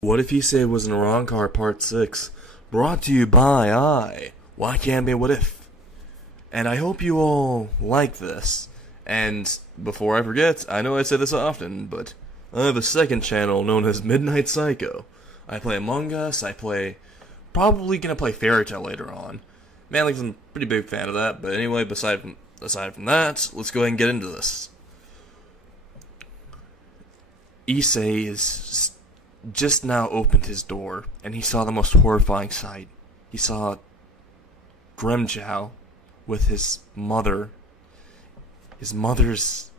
What if Issei was in Arrancar Part 6? Brought to you by Why Can't Be What If? And I hope you all like this. And before I forget, I know I say this often, but I have a second channel known as Midnight Psycho. I play Among Us, probably gonna play Fairy Tail later on. Manley's a pretty big fan of that, but anyway, aside from that, let's go ahead and get into this. Issei is just now opened his door, and he saw the most horrifying sight. He saw Grimmjow with his mother. His mother's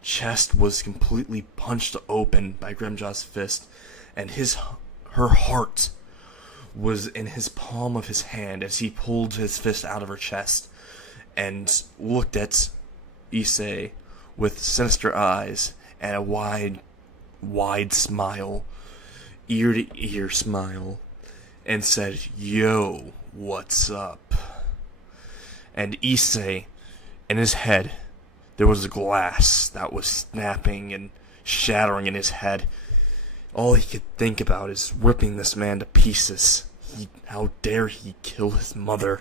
chest was completely punched open by Grimmjow's fist, and her heart was in his palm of his hand as he pulled his fist out of her chest and looked at Issei with sinister eyes and a wide smile, ear-to-ear smile, and said, "Yo, what's up?" And Issei, in his head, there was a glass that was snapping and shattering in his head. All he could think about is ripping this man to pieces. How dare he kill his mother?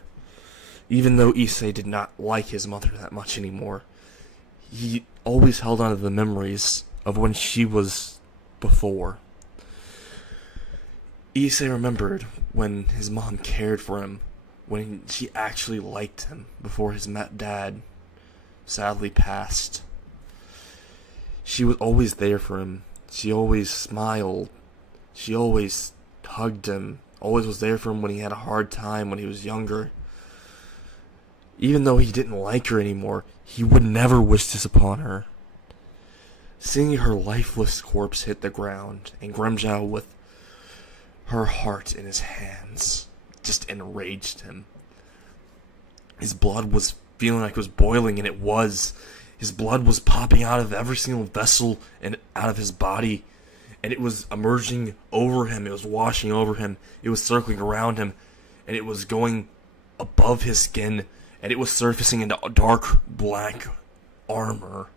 Even though Issei did not like his mother that much anymore, he always held on to the memories of when she was before. Issei remembered when his mom cared for him, when she actually liked him before his dad sadly passed. She was always there for him. She always smiled. She always hugged him. Always was there for him when he had a hard time when he was younger. Even though he didn't like her anymore, he would never wish this upon her. Seeing her lifeless corpse hit the ground, and Grimmjow with her heart in his hands, just enraged him. His blood was feeling like it was boiling, and it was. His blood was popping out of every single vessel and out of his body, and it was emerging over him. It was washing over him. It was circling around him, and it was going above his skin, and it was surfacing into dark black armor,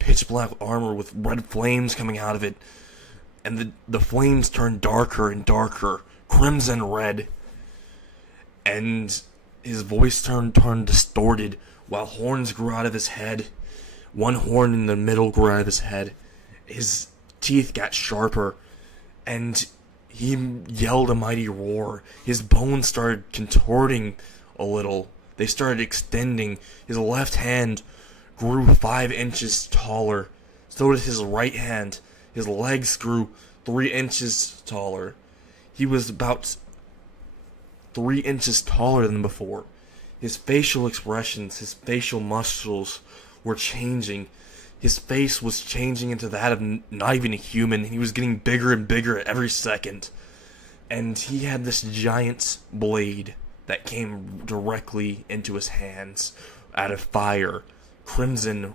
pitch black armor with red flames coming out of it, and the flames turned darker and darker, crimson red, and his voice turned distorted while horns grew out of his head. One horn in the middle grew out of his head. His teeth got sharper, and he yelled a mighty roar. His bones started contorting a little. They started extending. His left hand grew 5 inches taller. So did his right hand. His legs grew 3 inches taller. He was about 3 inches taller than before. His facial expressions, his facial muscles were changing. His face was changing into that of not even a human. He was getting bigger and bigger every second. And he had this giant blade that came directly into his hands out of fire. Crimson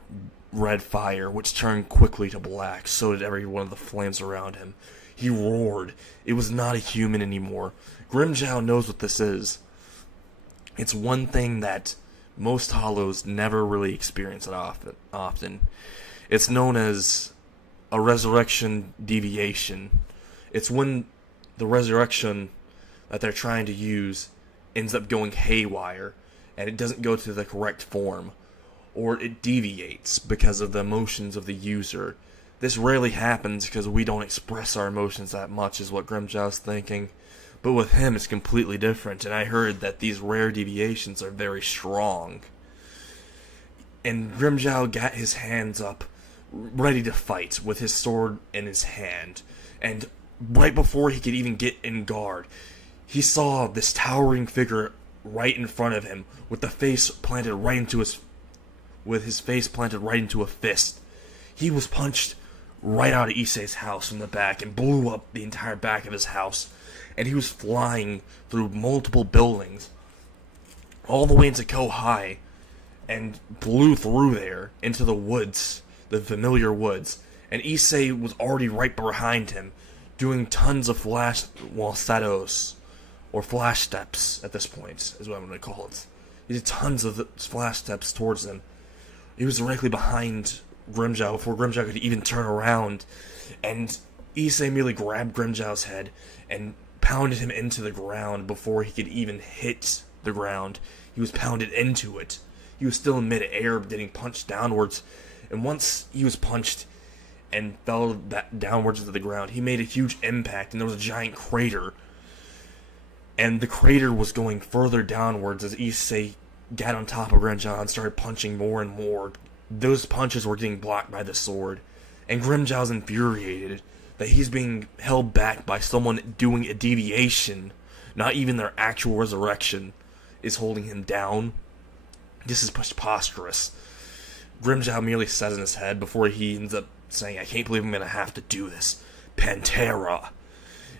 red fire, which turned quickly to black. So did every one of the flames around him. He roared. It was not a human anymore. Grimmjow knows what this is. It's one thing that most Hollows never really experience it often. It's known as a resurrection deviation. It's when the resurrection that they're trying to use ends up going haywire, and it doesn't go to the correct form, or it deviates because of the emotions of the user. This rarely happens because we don't express our emotions that much, is what Grimmjow's thinking. But with him, it's completely different, and I heard that these rare deviations are very strong. And Grimmjow got his hands up, ready to fight, with his sword in his hand. And right before he could even get in guard, he saw this towering figure right in front of him, with his face planted right into a fist. He was punched right out of Issei's house from the back and blew up the entire back of his house. And he was flying through multiple buildings, all the way into Kohai, and blew through there into the woods, the familiar woods. And Issei was already right behind him, doing tons of flash shadows, or flash steps at this point, is what I'm going to call it. He did tons of flash steps towards him. He was directly behind Grimmjow before Grimmjow could even turn around, and Issei merely grabbed Grimmjow's head and pounded him into the ground before he could even hit the ground. He was pounded into it. He was still in mid-air, getting punched downwards, and once he was punched and fell downwards into the ground, he made a huge impact, and there was a giant crater. And the crater was going further downwards as Issei got on top of Grimmjow and started punching more and more. Those punches were getting blocked by the sword, and Grimmjow's infuriated that he's being held back by someone doing a deviation. Not even their actual resurrection is holding him down. This is preposterous. Grimmjow merely says in his head before he ends up saying, "I can't believe I'm going to have to do this. Pantera."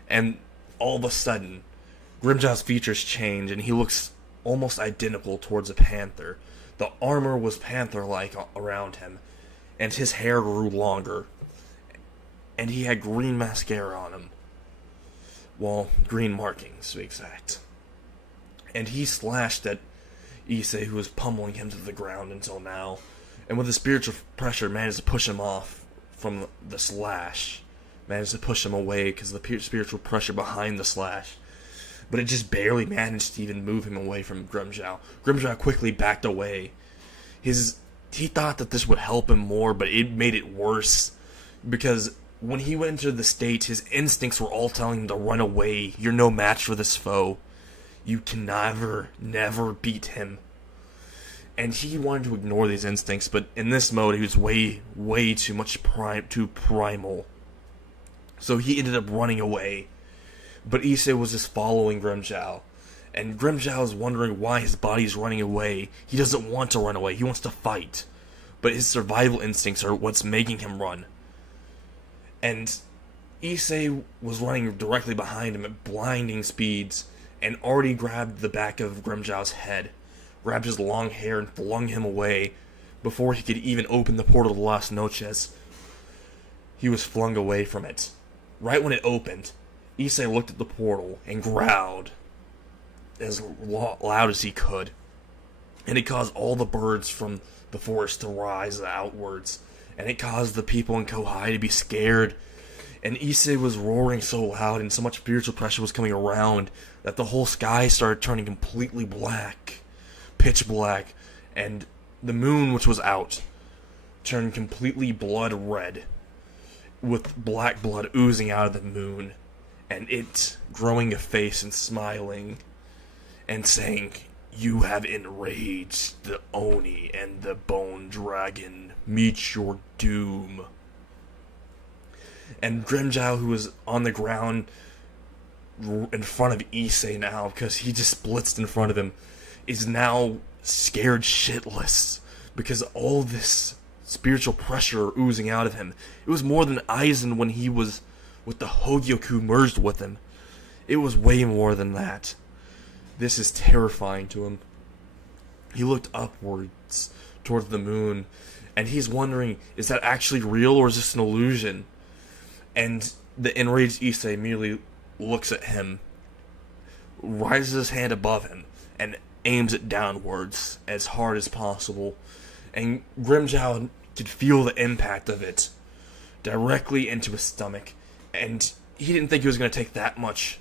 And all of a sudden, Grimmjow's features change and he looks almost identical towards a panther. The armor was panther-like around him, and his hair grew longer. And he had green mascara on him. Well, green markings, to be exact. And he slashed at Issei, who was pummeling him to the ground until now. And with the spiritual pressure, managed to push him off from the slash. Managed to push him away because of the spiritual pressure behind the slash. But it just barely managed to even move him away from Grimmjow. Grimmjow quickly backed away. He thought that this would help him more, but it made it worse. Because when he went into the state, his instincts were all telling him to run away. You're no match for this foe. You can never beat him. And he wanted to ignore these instincts, but in this mode, he was way too much too primal. So he ended up running away. But Issei was just following Grimmjow. And Grimmjow is wondering why his body's running away. He doesn't want to run away. He wants to fight. But his survival instincts are what's making him run. And Issei was running directly behind him at blinding speeds and already grabbed the back of Grimmjow's head, grabbed his long hair and flung him away before he could even open the portal to Las Noches. He was flung away from it. Right when it opened, Issei looked at the portal and growled as loud as he could. And it caused all the birds from the forest to rise outwards. And it caused the people in Kohai to be scared. And Issei was roaring so loud and so much spiritual pressure was coming around that the whole sky started turning completely black. Pitch black. And the moon, which was out, turned completely blood red, with black blood oozing out of the moon. And it growing a face and smiling and saying, "You have enraged the Oni and the Bone Dragon. Meet your doom." And Grimmjow, who was on the ground in front of Issei now, because he just blitzed in front of him, is now scared shitless because all this spiritual pressure oozing out of him. It was more than Aizen when he was with the Hogyoku merged with him. It was way more than that. This is terrifying to him. He looked upwards towards the moon, and he's wondering, is that actually real or is this an illusion? And the enraged Issei merely looks at him, raises his hand above him, and aims it downwards as hard as possible. And Grimmjow could feel the impact of it directly into his stomach. And he didn't think he was going to take that much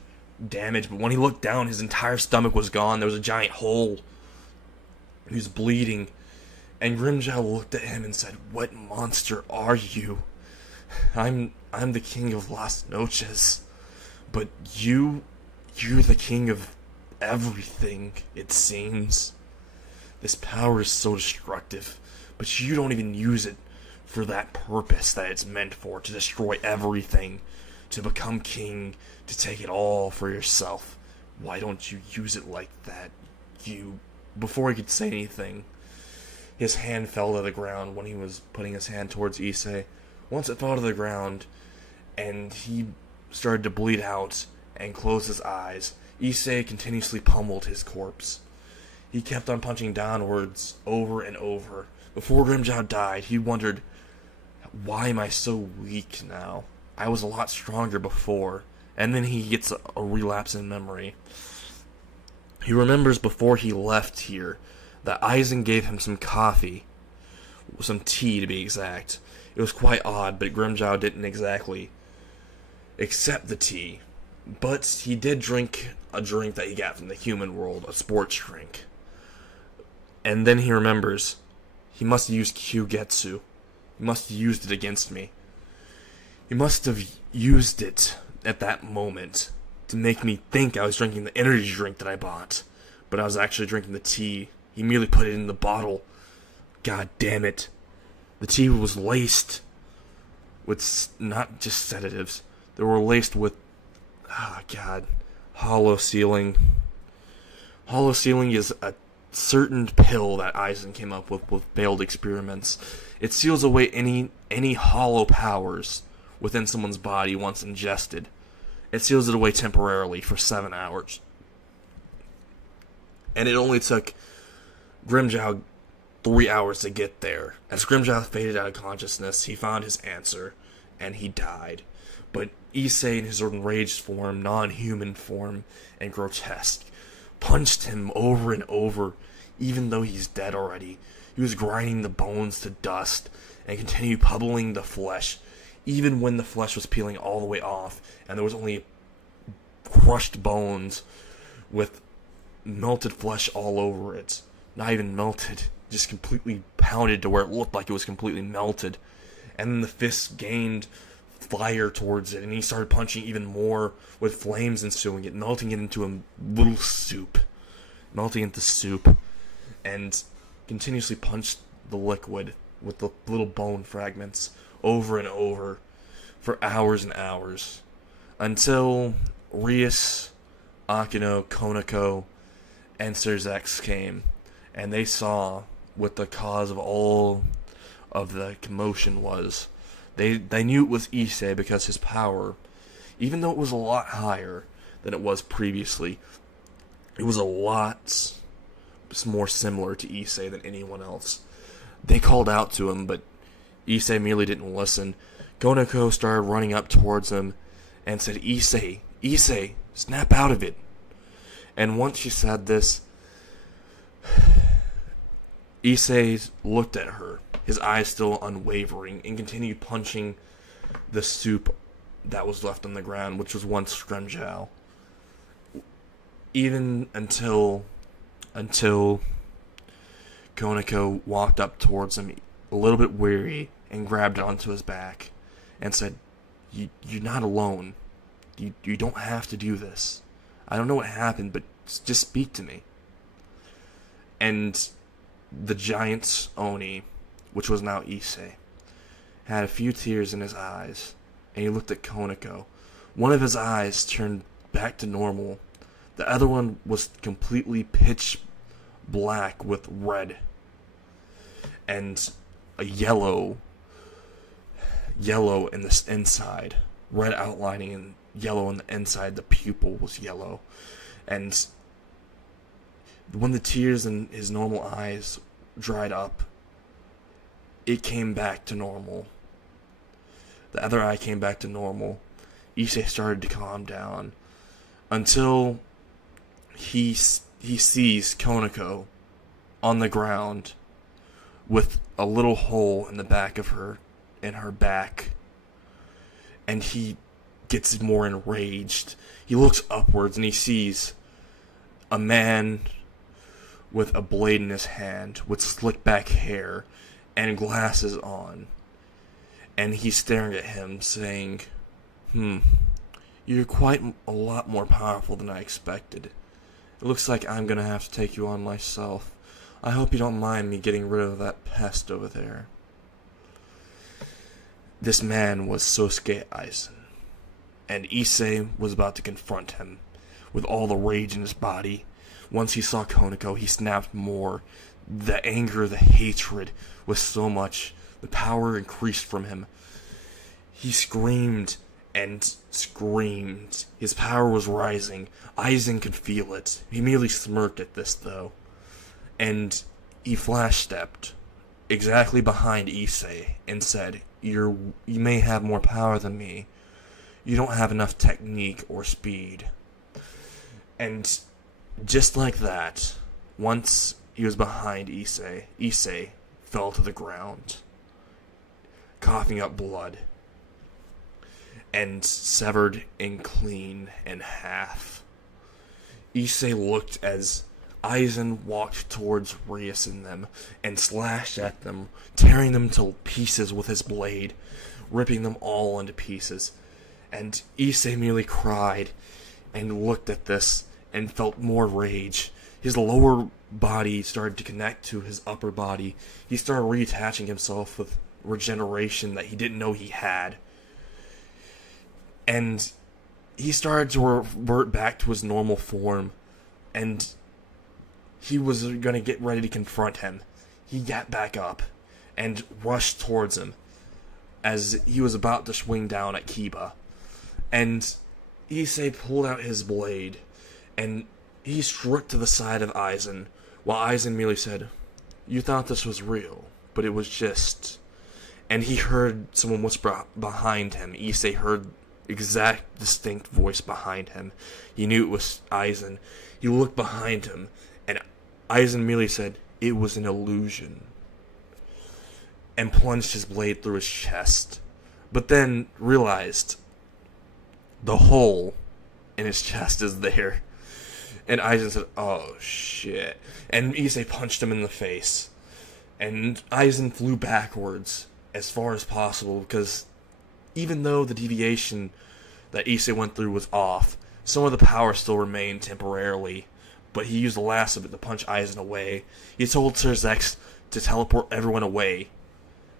damage, but when he looked down, his entire stomach was gone. There was a giant hole. He was bleeding. And Grimmjow looked at him and said, "What monster are you? I'm the king of Las Noches. But you're the king of everything, it seems. This power is so destructive, but you don't even use it for that purpose that it's meant for, to destroy everything, to become king, to take it all for yourself. Why don't you use it like that? Before he could say anything, his hand fell to the ground when he was putting his hand towards Issei. Once it fell to the ground, and he started to bleed out and close his eyes, Issei continuously pummeled his corpse. He kept on punching downwards over and over. Before Grimmjow died, he wondered, why am I so weak now? I was a lot stronger before. And then he gets a relapse in memory. He remembers before he left here that Aizen gave him some coffee. Some tea, to be exact. It was quite odd, but Grimmjow didn't exactly accept the tea. But he did drink a drink that he got from the human world, a sports drink. And then he remembers he must have used Kyugetsu. He must have used it against me. He must have used it at that moment to make me think I was drinking the energy drink that I bought, but I was actually drinking the tea. He merely put it in the bottle. God damn it. The tea was laced with not just sedatives. They were laced with, hollow sealing. Hollow sealing is a certain pill that Eisen came up with failed experiments. It seals away any hollow powers within someone's body once ingested. It seals it away temporarily for 7 hours. And it only took Grimmjow 3 hours to get there. As Grimmjow faded out of consciousness, he found his answer, and he died. But Issei, in his enraged form, non-human form, and grotesque, punched him over and over, even though he's dead already. He was grinding the bones to dust, and continued pummeling the flesh, even when the flesh was peeling all the way off, and there was only crushed bones with melted flesh all over it. Not even melted, just completely pounded to where it looked like it was completely melted. And then the fists gained fire towards it, and he started punching even more with flames ensuing it, melting it into a little soup. Melting into soup. And continuously punched the liquid with the little bone fragments over and over for hours and hours. Until Rias, Akino, Konako, and Serzex came, and they saw what the cause of all of the commotion was. They knew it was Issei because his power, even though it was a lot higher than it was previously, it was a lot more similar to Issei than anyone else. They called out to him, but Issei merely didn't listen. Konako started running up towards him and said, Issei, snap out of it. And once she said this, Issei looked at her, his eyes still unwavering, and continued punching the soup that was left on the ground, which was once Grimmjow. Even until Konako walked up towards him, a little bit weary, and grabbed onto his back, and said, You're not alone. You don't have to do this. I don't know what happened, but just speak to me. And the giant's Oni, which was now Issei, had a few tears in his eyes, and he looked at Konako. One of his eyes turned back to normal. The other one was completely pitch black with red. And a yellow in the inside. Red outlining and yellow on the inside. The pupil was yellow. And when the tears in his normal eyes dried up, it came back to normal. The other eye came back to normal. Issei started to calm down until he sees Konako on the ground with a little hole in the back of her, in her back, and he gets more enraged. He looks upwards and he sees a man with a blade in his hand, with slick back hair and glasses on, and he's staring at him saying, You're quite a lot more powerful than I expected. It looks like I'm gonna have to take you on myself. I hope you don't mind me getting rid of that pest over there. This man was Sosuke Aizen, and Issei was about to confront him with all the rage in his body. Once he saw Konako, he snapped more. The anger, the hatred was so much. The power increased from him. He screamed and screamed. His power was rising. Aizen could feel it. He merely smirked at this, though. And he flash-stepped exactly behind Issei and said, You may have more power than me. You don't have enough technique or speed. And just like that, once he was behind Issei, Issei fell to the ground, coughing up blood. and severed in clean in half. Issei looked as Aizen walked towards Rias and them and slashed at them, tearing them to pieces with his blade, ripping them all into pieces. And Issei merely cried and looked at this and felt more rage. His lower body started to connect to his upper body. He started reattaching himself with regeneration that he didn't know he had. And he started to revert back to his normal form. And he was going to get ready to confront him. He got back up and rushed towards him as he was about to swing down at Kiba. And Issei pulled out his blade and he struck to the side of Aizen, while Aizen merely said, "You thought this was real, but it was just..." And he heard someone whisper behind him. Issei heard exact distinct voice behind him. He knew it was Aizen. He looked behind him, and Aizen merely said, "It was an illusion," and plunged his blade through his chest, but then realized the hole in his chest is there. And Aizen said, "Oh shit," and Issei punched him in the face, and Aizen flew backwards as far as possible, because even though the deviation that Issei went through was off, some of the power still remained temporarily. But he used the last of it to punch Aizen away. He told Sir Zex to teleport everyone away,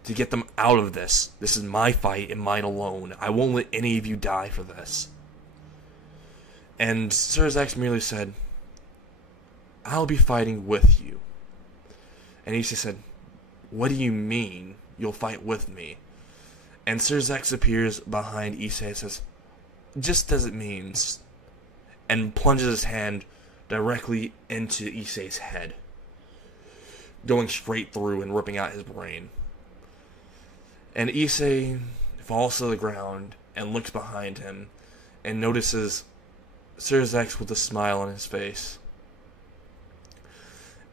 to get them out of this. This is my fight and mine alone. I won't let any of you die for this. And Sir Zex merely said, "I'll be fighting with you." And Issei said, "What do you mean you'll fight with me?" And Sir Zex appears behind Issei and says, "Just as it means," and plunges his hand directly into Issei's head, going straight through and ripping out his brain. And Issei falls to the ground and looks behind him and notices Sir Zex with a smile on his face,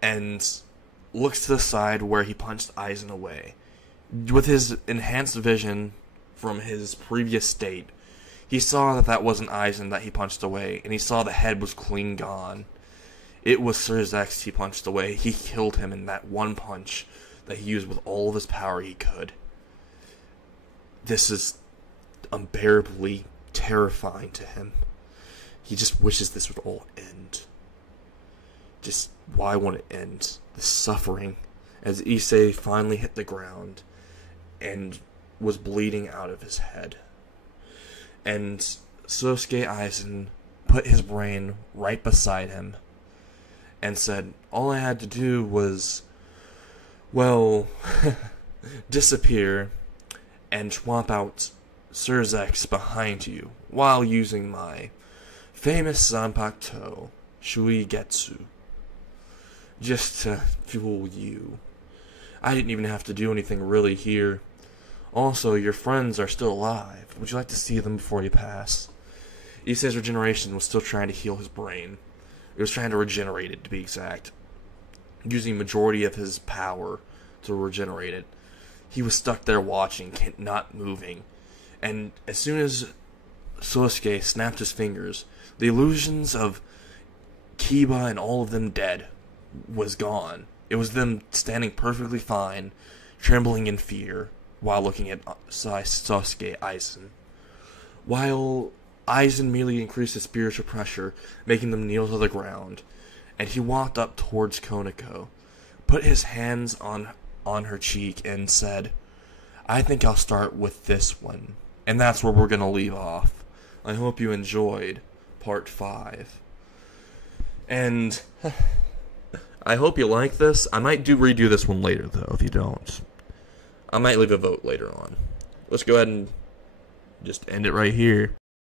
and looks to the side where he punched Aizen away. With his enhanced vision from his previous state, he saw that that wasn't Aizen that he punched away, and he saw the head was clean gone. It was Sir Zex he punched away. He killed him in that one punch that he used with all of his power he could. This is unbearably terrifying to him. He just wishes this would all end. Just, why won't it end? The suffering, as Issei finally hit the ground and was bleeding out of his head. And Sosuke Aizen put his brain right beside him and said, "All I had to do was, well, disappear and swap out Sir Zex behind you while using my famous Zanpakuto, Shuigetsu, just to fool you. I didn't even have to do anything really here. Also, your friends are still alive. Would you like to see them before you pass?" Issei's regeneration was still trying to heal his brain. It was trying to regenerate it, to be exact, using majority of his power to regenerate it. He was stuck there watching, not moving. And as soon as Sosuke snapped his fingers, the illusions of Kiba and all of them dead was gone. It was them standing perfectly fine, trembling in fear, while looking at Sosuke Aizen. While Aizen merely increased his spiritual pressure, making them kneel to the ground, and he walked up towards Konako, put his hands on her cheek, and said, "I think I'll start with this one." And that's where we're going to leave off. I hope you enjoyed part 5. And I hope you like this. I might redo this one later, though, if you don't. I might leave a vote later on. Let's go ahead and just end it right here.